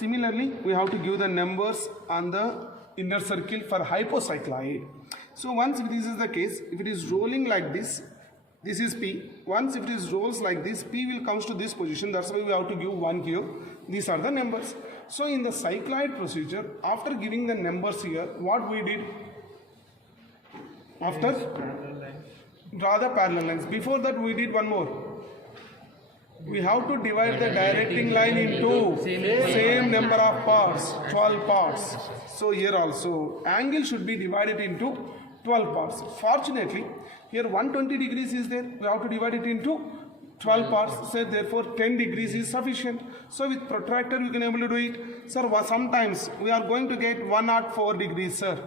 Similarly, we have to give the numbers on the inner circle for hypocycloid. So once if this is the case, if it is rolling like this is P. Once if it is rolls like this, P will comes to this position. That's why we have to give 1 here. These are the numbers. So in the cycloid procedure, after giving the numbers here, what we did? After draw the parallel lines. Before that we did one more. We have to divide the directing line into same number of parts, 12 parts. So here also angle should be divided into 12 parts. Fortunately, here 120 degrees is there. We have to divide it into 12 parts. So therefore 10 degrees is sufficient. So with protractor we can able to do it. Sir, sometimes we are going to get 104 degrees, sir.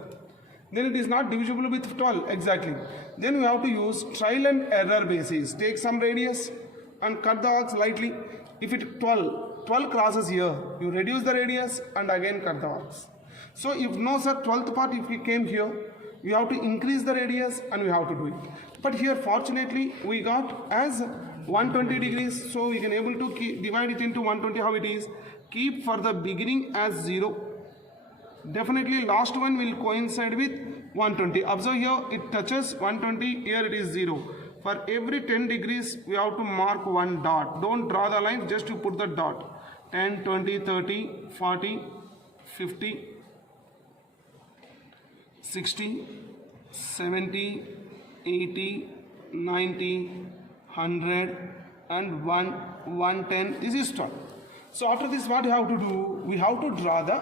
Then it is not divisible with 12 exactly. Then we have to use trial and error basis. Take some radius and cut the arcs lightly. If it 12 crosses here, you reduce the radius and again cut the arcs. So if no sir, 12th part if we came here, we have to increase the radius and we have to do it. But here fortunately we got as 120 degrees, so we can able to divide it into 120. How it is? Keep for the beginning as 0. Definitely last one will coincide with 120. Observe here it touches 120, here it is 0. For every 10 degrees we have to mark one dot. Don't draw the line, just to put the dot. 10, 20, 30, 40, 50, 60, 70, 80, 90, 100 and 110. This is 12. So after this what you have to do? We have to draw the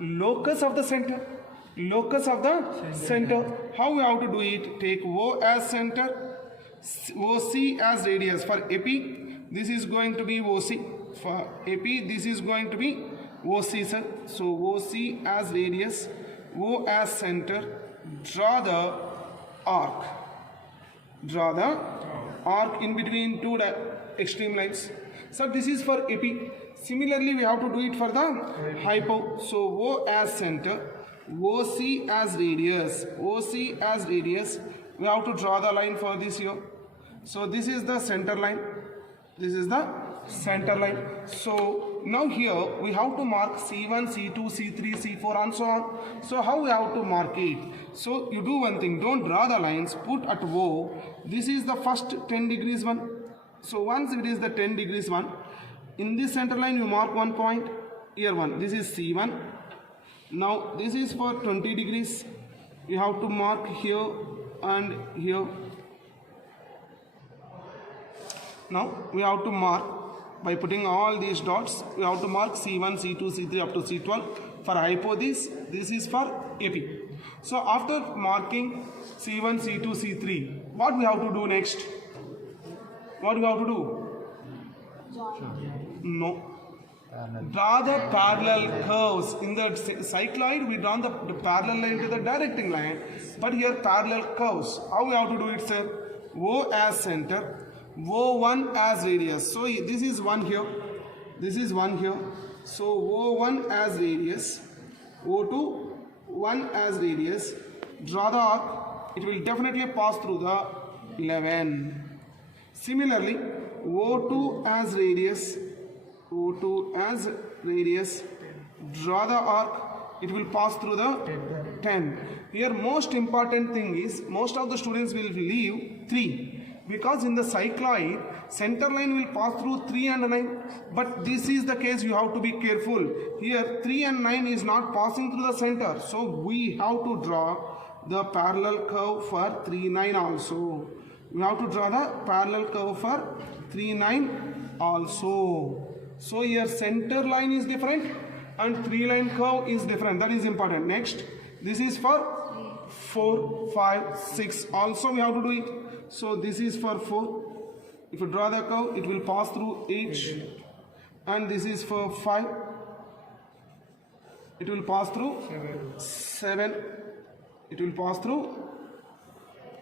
locus of the center. Locus of the center. How we have to do it? Take O as center, OC as radius. For AP, this is going to be OC. For AP, this is going to be OC, sir. So OC as radius, O as center. Draw the arc. Draw the arc in between two extreme lines. So this is for AP. Similarly, we have to do it for the hypo. So O as center, OC as radius, OC as radius. We have to draw the line for this here. So this is the center line. This is the center line. So now here we have to mark C1, C2, C3, C4 and so on. So how we have to mark it? So you do one thing, don't draw the lines, put at O. This is the first 10 degrees one. So once it is the 10 degrees one, in this center line you mark one point, here one. This is C1. Now this is for 20 degrees. You have to mark here and here. Now we have to mark by putting all these dots. We have to mark C1, C2, C3 up to C12. For hypo this is for AP. So after marking C1, C2, C3, what we have to do next? What do we have to do? No. Draw the parallel curves. In the cycloid, we draw the parallel line to the directing line. But here parallel curves. How we have to do it, sir? O as center, O1 as radius. So this is 1 here. This is 1 here. So O1 as radius, O2 1 as radius. Draw the arc. It will definitely pass through the 11. Similarly, O2 as radius, O2 as radius, draw the arc, it will pass through the 10. Here most important thing is, most of the students will leave 3. Because in the cycloid, center line will pass through 3 and 9. But this is the case, you have to be careful. Here 3 and 9 is not passing through the center. So we have to draw the parallel curve for 3, 9 also. We have to draw the parallel curve for 3, 9 also. So here center line is different and 3 line curve is different. That is important. Next, this is for 4, 5, 6. Also we have to do it. So this is for 4. If you draw the curve, it will pass through each. And this is for 5. It will pass through 7. It will pass through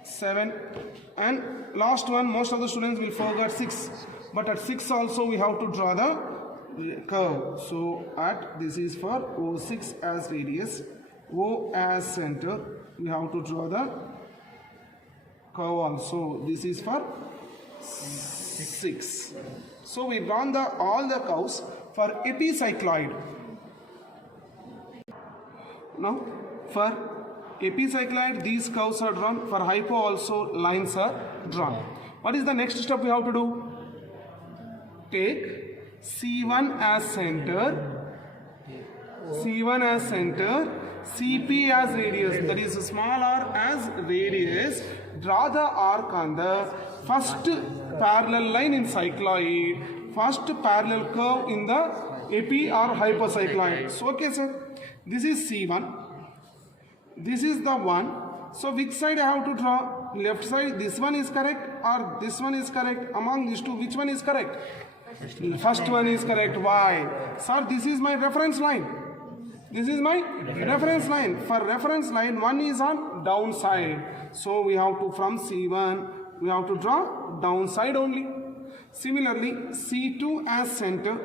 7. And last one, most of the students will forget 6. But at 6 also we have to draw the curve. So at this is for O6 as radius, O as center, we have to draw the curve also. This is for 6. So we drawn all the curves for epicycloid. Now, for epicycloid, these curves are drawn. For hypo also, lines are drawn. What is the next step we have to do? Take C1 as center, C1 as center, CP as radius, that is small r as radius. Draw the arc on the first parallel line in cycloid, first parallel curve in the epi or hypocycloid. So, okay, sir. This is C1. This is the one. So, which side I have to draw? Left side, this one is correct or this one is correct? Among these two, which one is correct? First one is correct. Why? Sir, this is my reference line. This is my reference line. For reference line, one is on downside. So, we have to, from C1, we have to draw downside only. Similarly, C2 as center,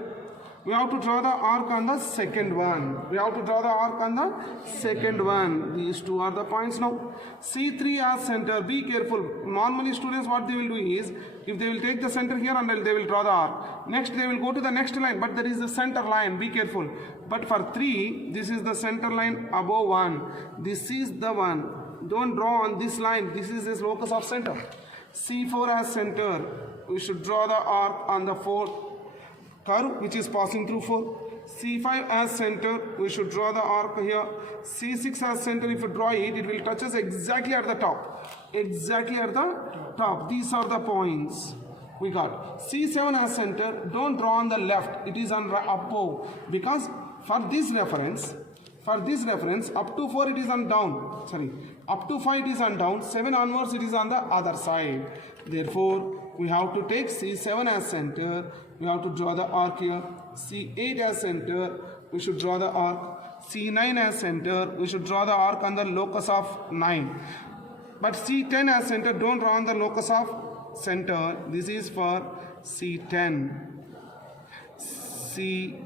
we have to draw the arc on the second one. We have to draw the arc on the second one. These two are the points now. C3 as center, be careful. Normally students, what they will do is, if they will take the center here and they will draw the arc. Next they will go to the next line, but there is the center line, be careful. But for 3, this is the center line above 1. This is the one. Don't draw on this line. This is this locus of center. C4 as center, we should draw the arc on the 4th curve which is passing through 4. C5 as center, we should draw the arc here. C6 as center, if you draw it, it will touch us exactly at the top. Exactly at the top. These are the points we got. C7 as center, don't draw on the left, it is on above, because for this reference, up to 4 it is on down, up to 5 it is on down, 7 onwards it is on the other side. Therefore, we have to take C7 as center, we have to draw the arc here. C8 as center, we should draw the arc. C9 as center, we should draw the arc on the locus of 9. But C10 as center, don't draw on the locus of center. This is for C10. C11.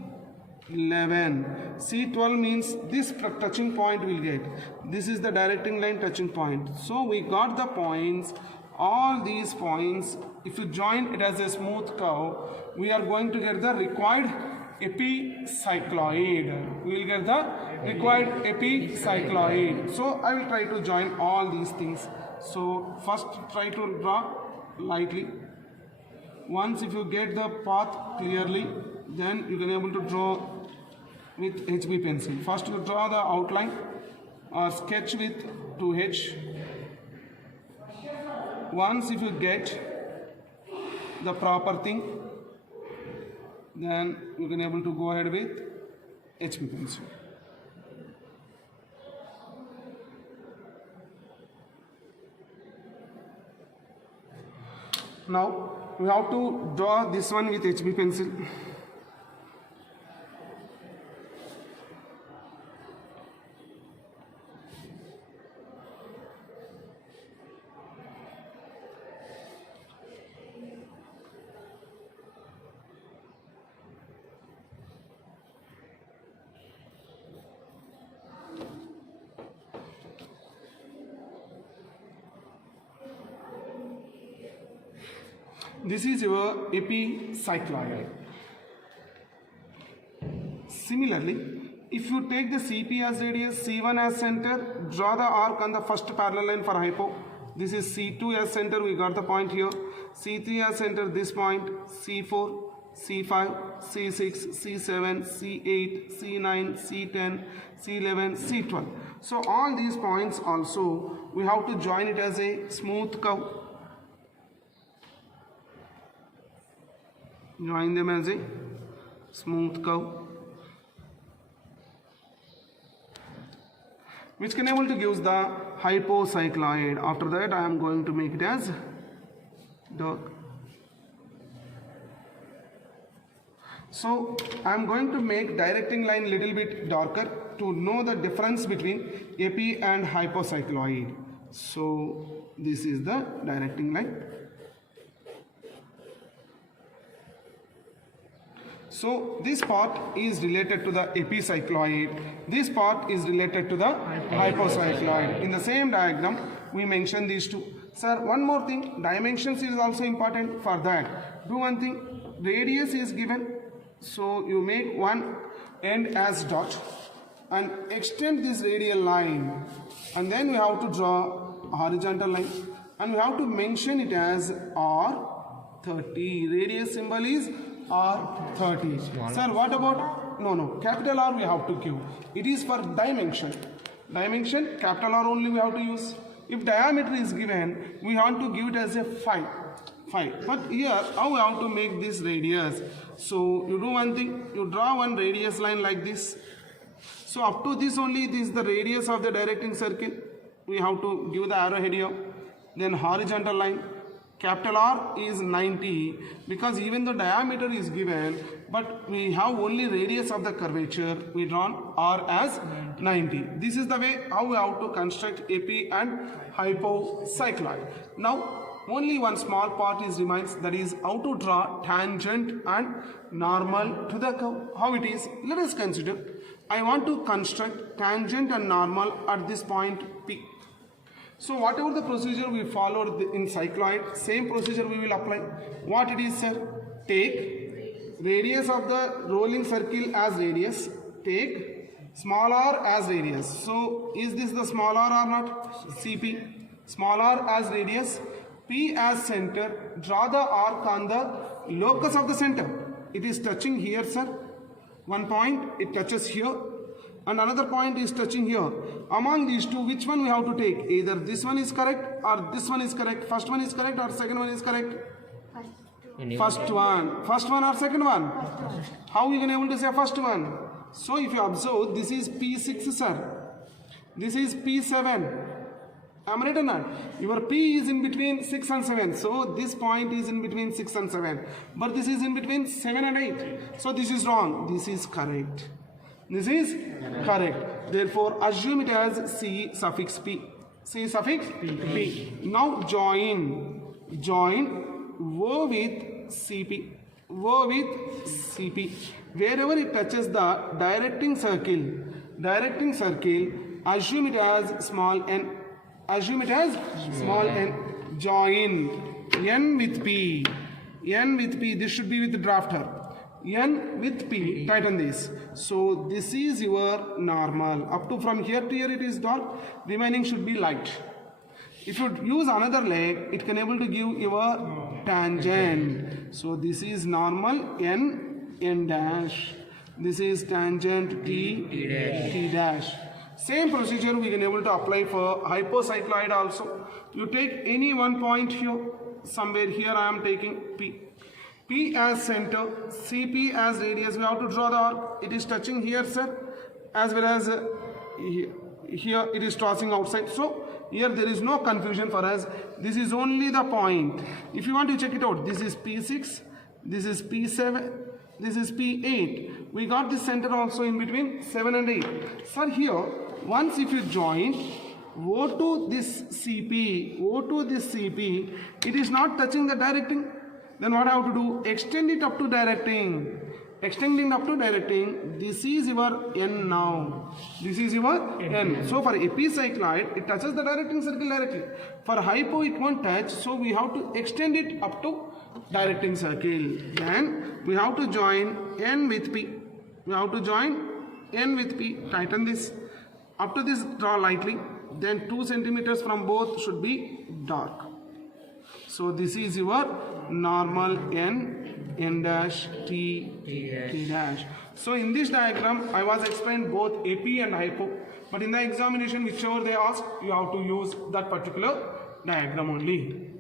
C12 means this touching point will get. This is the directing line touching point. So we got the points. All these points, if you join it as a smooth curve, we are going to get the required epicycloid. We will get the required epicycloid. So I will try to join all these things. So first try to draw lightly. Once if you get the path clearly, then you can able to draw with HB pencil. First you draw the outline or sketch with 2H. Once if you get the proper thing, then you can able to go ahead with HB pencil. Now we have to draw this one with HB pencil. This is your epicycloid. Similarly, if you take the CP as radius, C1 as center, draw the arc on the first parallel line for hypo. This is C2 as center, we got the point here. C3 as center, this point, C4, C5, C6, C7, C8, C9, C10, C11, C12. So all these points also, we have to join it as a smooth curve. Join them as a smooth curve, which can able to give the hypocycloid. After that, I am going to make it as dark. So I am going to make directing line little bit darker to know the difference between epi and hypocycloid. So this is the directing line. So this part is related to the epicycloid. This part is related to the hypocycloid. In the same diagram, we mention these two. Sir, one more thing, dimensions is also important. For that, do one thing, radius is given. So you make one end as dot. and extend this radial line, and then we have to draw a horizontal line, and we have to mention it as R30. Radius symbol is R30. Sir, what about, no, capital R we have to give. It is for dimension. Dimension, capital R only we have to use. If diameter is given, we want to give it as a 5. But here, how we have to make this radius? So, you do one thing, you draw one radius line like this. So, up to this only, this is the radius of the directing circle. We have to give the arrowhead here. Then horizontal line. Capital R is 90 because even the diameter is given, but we have only radius of the curvature. We drawn R as 90. This is the way how we have to construct AP and hypocycloid. Now, only one small part is remains, that is how to draw tangent and normal to the curve. How it is? Let us consider. I want to construct tangent and normal at this point P. So whatever the procedure we followed in cycloid, same procedure we will apply. What it is, sir? Take radius of the rolling circle as radius. Take small r as radius. So is this the small r or not? CP. Small r as radius. P as center. Draw the arc on the locus of the center. It is touching here, sir. One point, it touches here. And another point is touching here. Among these two, which one we have to take? Either this one is correct or this one is correct. First one is correct or second one is correct? First one. First one or second one? How you can able to say first one? So if you observe, this is P6, sir. This is P7. Am I right or not? Your P is in between 6 and 7. So this point is in between 6 and 7. But this is in between 7 and 8. So this is wrong. This is correct. This is correct. Therefore, assume it as C suffix P. C suffix P. Now join O with CP. O with CP. Wherever it touches the directing circle, assume it as small n. Assume it as small n. Join N with P. N with P. This should be with the drafter. N with P, tighten this. So this is your normal. Up to from here to here it is dark, remaining should be light. If you use another leg, it can able to give your tangent. So this is normal N dash. This is tangent T dash. Same procedure we can able to apply for hypocycloid also. You take any one point here, somewhere here I am taking P. P as center, CP as radius. We have to draw the arc. It is touching here, sir, as well as here it is crossing outside. So here there is no confusion for us. This is only the point. If you want to check it out, this is P6, this is P7, this is P8. We got this center also in between 7 and 8. Sir, here, once if you join O to this CP, it is not touching the directing. Then what I have to do? Extend it up to directing. Extending up to directing. This is your N now. This is your N. So for epicycloid, it touches the directing circle directly. For hypo, it won't touch. So we have to extend it up to directing circle. Then we have to join N with P. We have to join N with P. Tighten this. Up to this, draw lightly. Then 2 centimeters from both should be dark. So this is your normal N dash T dash. So in this diagram, I was explained both AP and hypo. But in the examination, whichever they ask, you have to use that particular diagram only.